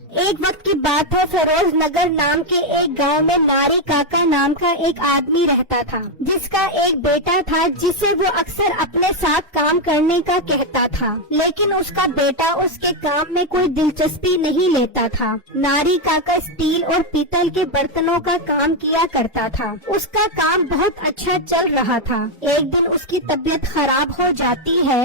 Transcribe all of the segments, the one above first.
एक वक्त की बात है, फिरोज नगर नाम के एक गांव में नारी काका नाम का एक आदमी रहता था, जिसका एक बेटा था जिसे वो अक्सर अपने साथ काम करने का कहता था, लेकिन उसका बेटा उसके काम में कोई दिलचस्पी नहीं लेता था। नारी काका स्टील और पीतल के बर्तनों का काम किया करता था। उसका काम बहुत अच्छा चल रहा था। एक दिन उसकी तबीयत खराब हो जाती है।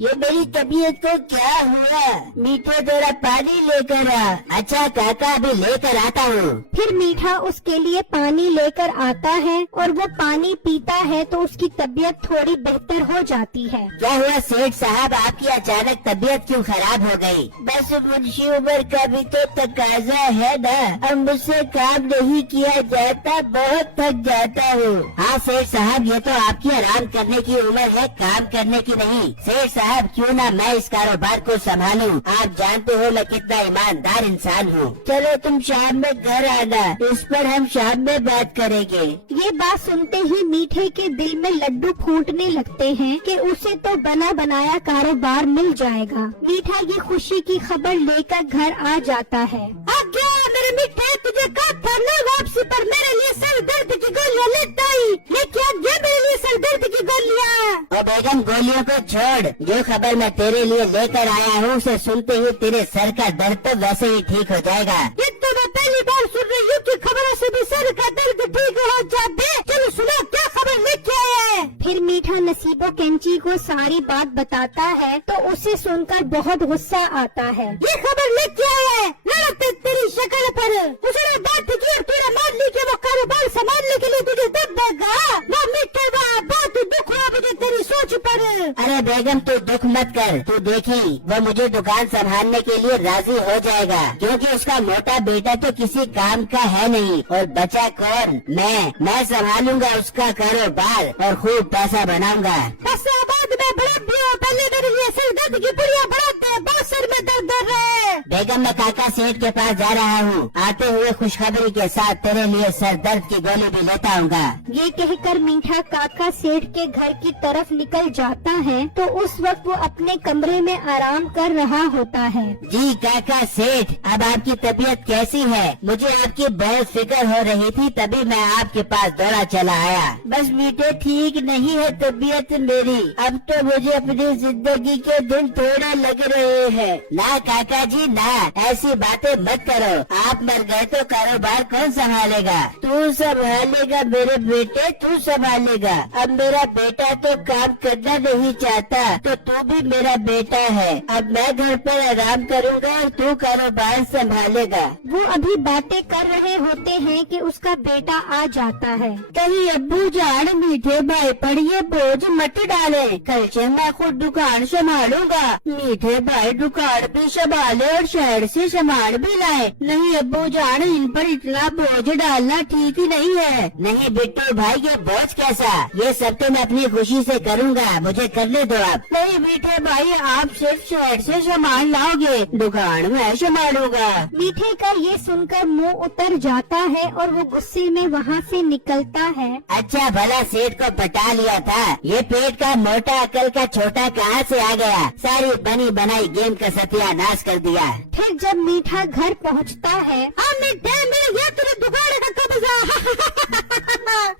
ये मेरी तबीयत को क्या हुआ? मीठा थोड़ा पानी लेकर आ। अच्छा काका, अभी लेकर आता हूँ। फिर मीठा उसके लिए पानी लेकर आता है और वो पानी पीता है तो उसकी तबीयत थोड़ी बेहतर हो जाती है। क्या हुआ सेठ साहब, आपकी अचानक तबीयत क्यों खराब हो गई? बस मुंशी उमर का भी तो तकाजा है ना, अब मुझसे काम नहीं किया जाता, बहुत थक जाता हूँ। हाँ सेठ साहब, ये तो आपकी आराम करने की उम्र है, काम करने की नहीं। सेठ साहब, क्यों ना मैं इस कारोबार को संभालूं? आप जानते हो मैं कितना ईमानदार इंसान हूँ। चलो तुम शाम में घर आना, इस पर हम शाम में बात करेंगे। ये बात सुनते ही मीठे के दिल में लड्डू फूटने लगते हैं कि उसे तो बना बनाया कारोबार मिल जाएगा। मीठा ये खुशी की खबर लेकर घर आ जाता है। अब क्या मेरे मीठे, तुझे कब था ना वापसी पर मेरे लिए सर दर्द की गोलियां लेता ही, लेके आ गया मेरे लिए सर दर्द की गोलियां। ओ बेगम, गोलियों को छोड़, जो खबर मैं तेरे लिए लेकर आया हूँ उसे सुनते ही तेरे सर का दर्द तो वैसे ही ठीक हो जाएगा। ये तो मैं पहली बार सुन रही हूँ कि खबरों से भी सर का दर्द ठीक हो जाते। चलो सुनो क्या खबर लेके आया है। फिर मीठा नसीबो कैंची को सारी बात बताता है तो उसे सुनकर बहुत गुस्सा आता है। ये खबर लेके आया है, तेरी शक्ल पर उसने बात की और तूने मान ली कि वो कारोबार संभालने के लिए तुझे दब देगा। वो मीठे बात दुख हुआ मुझे तेरी सोच पर। अरे बेगम, तू दुख मत कर, तू देखी वो मुझे दुकान संभालने के लिए राजी हो जाएगा, क्योंकि उसका मोटा बेटा तो किसी काम का है नहीं, और बचा कौन? मैं संभालूंगा उसका कारोबार और खूब पैसा बनाऊंगा। पैसे बाद में बड़ा दिया, पहले मेरे लिए सिर दर्द की पुड़िया बढ़ाते, बहुत सर में दर्द कर रहे हैं। बेगम, मैं काका सेठ के पास जा रहा हूँ, आते हुए खुशखबरी के साथ तेरे लिए सर दर्द की गोली भी लेता आऊंगा। ये कहकर मीठा काका सेठ के घर की तरफ निकल जाता है तो उस वक्त वो अपने कमरे में आराम कर रहा होता है। जी काका सेठ, अब आपकी तबीयत कैसी है? मुझे आपकी बहुत फिक्र हो रही थी, तभी मैं आपके पास दौड़ा चला आया। बस मीठे, ठीक नहीं है तबीयत मेरी, अब तो मुझे अपनी जिंदगी के दिन थोड़ा लग रहे हैं। ना काका जी ना, ऐसी बातें मत करो, आप मर गए तो कारोबार कौन संभालेगा? तू संभालेगा मेरे बेटे, तू संभालेगा। अब मेरा बेटा तो काम करना नहीं चाहता, तो तू भी मेरा बेटा है। अब मैं घर पर आराम करूंगा और तू कारोबार संभालेगा। वो अभी बातें कर रहे होते हैं कि उसका बेटा आ जाता है। कहीं अब्बू जान मीठे भाई पर ये बोझ मत डाले, कल से मैं खुद दुकान संभालूंगा। मीठे भाई दुकान भी संभाले और शहर से सामान भी लाए। नहीं अब्बू जान, इन पर इतना बोझ डालना ठीक ही नहीं है। नहीं बिट्टू भाई, ये बोझ कैसा? ये सब तो मैं अपनी खुशी से करूँगा, मुझे करने दो आप। नहीं मीठे भाई, आप सिर्फ शहर से सामान लाओगे, दुकान मैं संभालूंगा। मीठे का ये सुनकर मुंह उतर जाता है और वो गुस्से में वहाँ से निकलता है। अच्छा भला सेठ को पटा लिया था, ये पेट का मोटा अकल का छोटा कहाँ से आ गया? सारी बनी बनाई गेम का सत्यानाश कर दिया। फिर जब मीठा घर पहुँचता है, ये तेरे दुकान का कब्जा।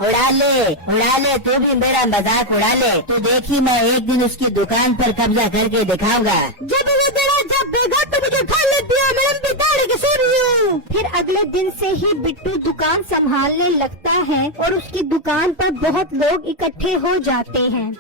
उड़ा ले, तू भी मेरा मजाक उड़ा ले। तू देखी मैं एक दिन उसकी दुकान पर कब्जा करके दिखाऊंगा। जब बेगा तो मुझे उठा लेती है, मैं लंबी दाढ़ी की सूरी हूँ। फिर अगले दिन से ही बिट्टू दुकान संभालने लगता है और उसकी दुकान पर बहुत लोग इकट्ठे हो जाते हैं।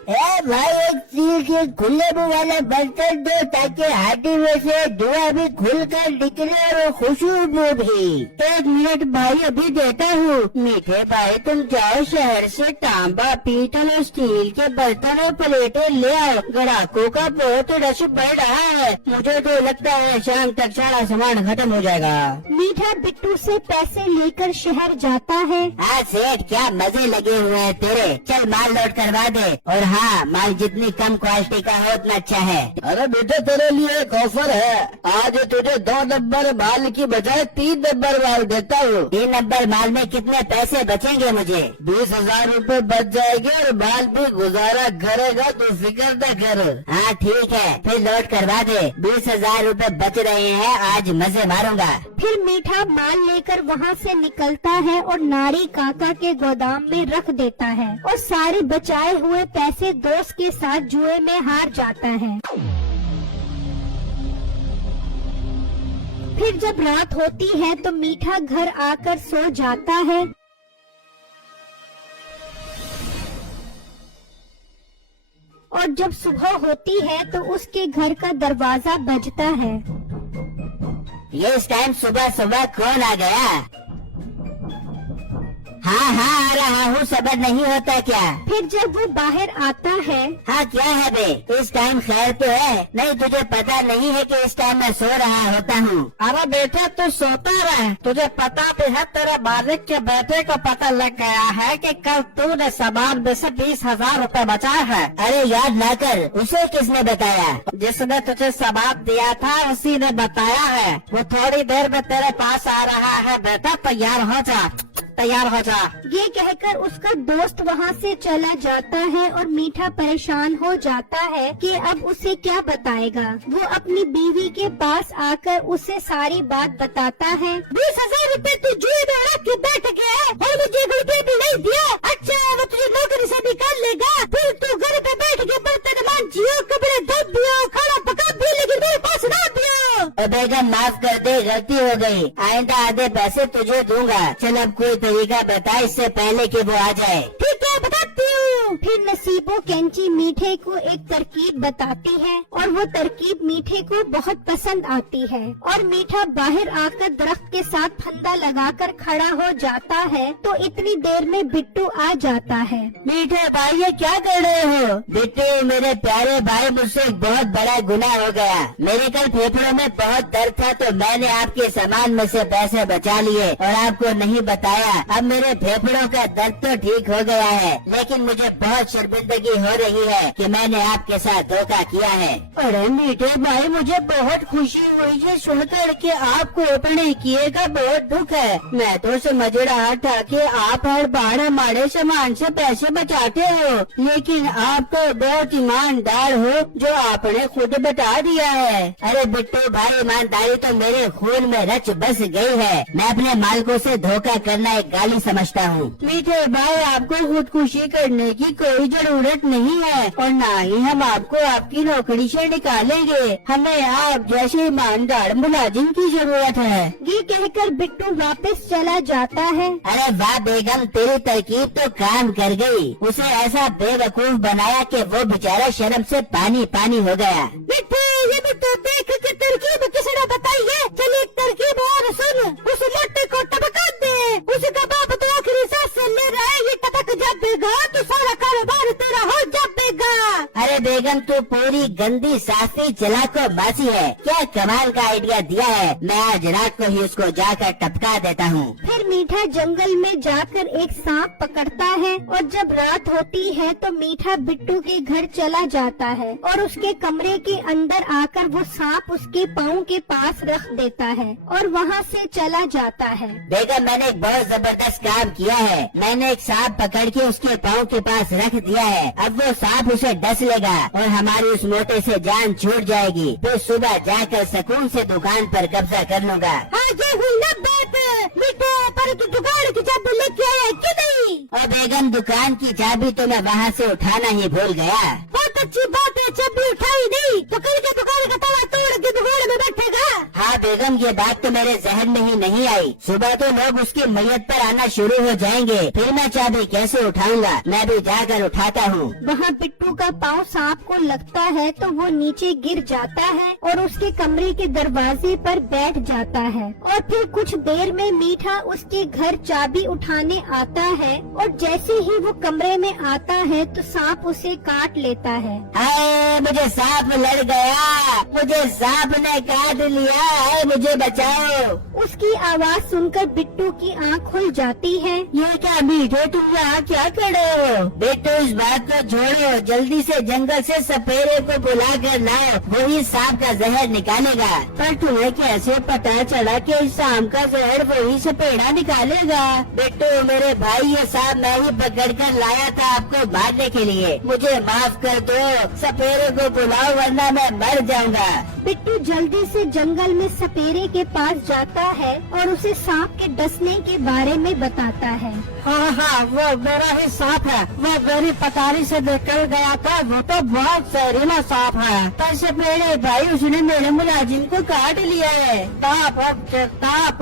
भाई, एक स्टील के खुले मुँह वाला बर्तन दो, ताकि हाथी में से धुआं भी खुलकर निकले और खुशबू भी। एक मिनट भाई, अभी देता हूँ। मीठे भाई, तुम जाओ शहर से तांबा, पीतल और स्टील के बर्तन और प्लेटें ले आओ, ग्राहकों का बहुत रश बढ़ रहा है। मुझे तो लगता है शाम तक सारा सामान खत्म हो जाएगा। मीठा बिट्टू से पैसे लेकर शहर जाता है। हाँ सेठ, क्या मजे लगे हुए हैं तेरे। चल माल लोड करवा दे, और हाँ, माल जितनी कम क्वालिटी का हो उतना अच्छा है। अरे बेटे, तेरे लिए एक ऑफर है। आज तुझे 2 नंबर माल की बजाय 3 नंबर माल देता हूँ। 3 नंबर माल में कितने पैसे बचेंगे मुझे? 20,000 रूपए बच जाएंगे और माल भी गुजारा करेगा, तो फिक्र न कर। हाँ ठीक है, फिर लोड करवा दे। 20,000 रूपए बच रहे हैं, आज मजे मारूंगा। फिर मीठा माल लेकर वहाँ से निकलता है और नारी काका के गोदाम में रख देता है और सारे बचाए हुए पैसे दोस्त के साथ जुए में हार जाता है। फिर जब रात होती है तो मीठा घर आकर सो जाता है। और जब सुबह होती है तो उसके घर का दरवाजा बजता है। ये इस टाइम सुबह सुबह कौन आ गया? हाँ हाँ, आ रहा हूँ, सबर नहीं होता क्या? फिर जब वो बाहर आता है। हाँ क्या है बे, इस टाइम खैर तो है? नहीं, तुझे पता नहीं है कि इस टाइम मैं सो रहा होता हूँ। अरे बेटे, तू सोता रहे, तुझे पता भी है। तेरे मालिक के बेटे को पता लग गया है कि कल तूने सामान में से 20,000 रूपए बचाए हैं। अरे याद ना कर, उसे किसने बताया? जिसने तुझे सामान दिया था उसी ने बताया है। वो थोड़ी देर में तेरे पास आ रहा है। बेटा तैयार हो जा, तैयार हो जा। ये कहकर उसका दोस्त वहाँ से चला जाता है और मीठा परेशान हो जाता है कि अब उसे क्या बताएगा। वो अपनी बीवी के पास आकर उसे सारी बात बताता है। 20,000 रूपए तू जुए में रख के बैठ गया है और मुझे रुपये भी नहीं दिया। अच्छा, वो तुझे नौकरी से निकाल लेगा, फिर तू घर पे बैठ के बर्तन मांजियो, कपड़े धो दियो, खाना पका भी, लेकिन मेरे पास ना दियो। बेगम माफ कर दे, गलती हो गई। आइंदा आधे पैसे तुझे दूंगा। चल अब कोई तरीका बता इससे पहले कि वो आ जाए। ठीक है, बताती हूँ। फिर नसीबो कैंची मीठे को एक तरकीब बताती है और वो तरकीब मीठे को बहुत पसंद आती है और मीठा बाहर आकर दरख्त के साथ फंदा लगाकर खड़ा हो जाता है तो इतनी देर में बिट्टू आ जाता है। मीठे भाई, ये क्या कर रहे हो? बिट्टू मेरे प्यारे भाई, मुझसे एक बहुत बड़ा गुनाह हो गया। मेरे कल फेफड़ों में बहुत दर्द था तो मैंने आपके सामान में से पैसे बचा लिए और आपको नहीं बताया। अब मेरे फेफड़ों का दर्द तो ठीक हो गया है, लेकिन मुझे बहुत शर्मिंदगी हो रही है कि मैंने आपके साथ धोखा किया है। अरे मीठे भाई, मुझे बहुत खुशी हुई है सुनकर कि आपको अपने किए का बहुत दुख है। मैं तो समझ रहा था कि आप हर बार हमारे सामान से पैसे बचाते हो, लेकिन आप तो बहुत ईमानदार हो, जो आपने खुद बता दिया है। अरे बिट्टू भाई, ईमानदारी तो मेरे खून में रच बस गई है। मैं अपने मालिकों से धोखा करना एक गाली समझता हूँ। मीठे भाई, आपको खुदकुशी करने की कोई जरूरत नहीं है और न ही हम आपको आपकी नौकरी से निकालेंगे। हमें आप जैसे ईमानदार मुलाजिम की जरूरत है। ये कहकर बिट्टू वापस चला जाता है। अरे वाह बेगम, तेरी तरकीब तो काम कर गई। उसे ऐसा बेवकूफ बनाया कि वो बेचारा शर्म से पानी पानी हो गया। बिट्टू, ये बिट्टू देख के तरकीब किसने बताई है? चल एक तरकीब और सुन। उस मोटे को टपका दे, उसका बाप तो आखिरी सांस ले रहा है, ये टपक जाएगा तो सारा कारोबार तेरा हो जाएगा। अरे बेगम, तू पूरी गंदी साफी चलाको बासी है। क्या कमाल का आइडिया दिया है। मैं आज रात को ही उसको जाकर टपका देता हूँ। फिर मीठा जंगल में जाकर एक सांप पकड़ता है और जब रात होती है तो मीठा बिट्टू के घर चला जाता है और उसके कमरे के अंदर आकर वो सांप उसके पाँव के पास रख देता है और वहाँ से चला जाता है। बेगम, मैंने एक बहुत जबरदस्त काम किया है। मैंने एक सांप पकड़ के उसके पाँव के पास रख दिया है। अब वो सांप उसे डस लेगा और हमारी उस मोटे से जान छूट जाएगी। फिर सुबह जाकर सुकून से दुकान पर कब्जा कर लूँगा। हाँ, ये हुई ना बात। बेटा, पर तू दुकान की चाबी लेके आया कि नहीं? और बेगम, दुकान की चाबी तो मैं वहाँ से उठाना ही भूल गया। बहुत अच्छी बात है, चाबी उठाई नहीं तो कल के दुकान का ताला तोड़ के दुकान में बैठेगा। हाँ बेगम, ये बात तो मेरे जहन में ही नहीं आई। सुबह तो लोग उसकी मैयत पर आना शुरू हो जाएंगे, फिर मैं चाबी कैसे उठाऊंगा? मैं भी जाकर उठाता हूँ। वहाँ बिट्टू का पाँव सांप को लगता है तो वो नीचे गिर जाता है और उसके कमरे के दरवाजे पर बैठ जाता है और फिर कुछ देर में मीठा उसके घर चाबी उठाने आता है और जैसे ही वो कमरे में आता है तो सांप उसे काट लेता है। हाय, मुझे सांप लड़ गया, मुझे सांप ने काट लिया। बचाओ, मुझे बचाओ। उसकी आवाज सुनकर बिट्टू की आँख खुल जाती है। ये क्या मीठे, तुम यहाँ क्या कर रहे हो? बेटू इस बात को छोड़ो, जल्दी से जंगल से सपेरे को बुला कर लाओ, वही सांप का जहर निकालेगा। पर तुम्हें कैसे पता चला कि इस सांप का जहर वही सपेड़ा निकालेगा? बेटू मेरे भाई, ये सांप मैं ही पकड़ कर लाया था आपको मारने के लिए, मुझे माफ कर दो। सपेरे को बुलाओ वरना मैं मर जाऊंगा। बिट्टू जल्दी से जंगल में सपेरे के पास जाता है और उसे सांप के डसने के बारे में बताता है। हाँ हाँ, वो मेरा ही सांप है। वो मेरी पतारी से निकल गया था, वो तो बहुत जहरीला सांप है। पर सपेरे भाई, उसने मेरे मुलाजिम को काट लिया है। ताप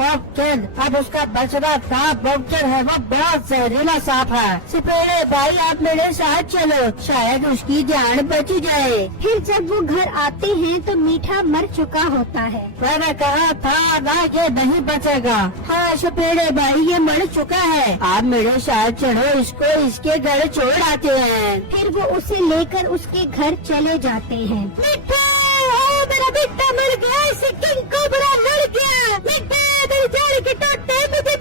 अब चल, अब उसका बचना ताप अब चल है। वो बहुत जहरीला सांप है। सपेरे भाई, आप मेरे साथ चलो, शायद उसकी जान बच जाए। फिर जब वो घर आते हैं तो मीठा मर चुका होता है। मैंने कहा था ना ये नहीं बचेगा। हाँ सपेरे भाई, ये मर चुका है। आप मेरे साथ चलो, इसको इसके घर छोड़ आते हैं। फिर वो उसे लेकर उसके घर चले जाते हैं। मीठा, ओ मेरा बेटा मर गया, इसे किंग कोबरा लड़ गया। मीठा, मेरी जान के टोटे, मुझे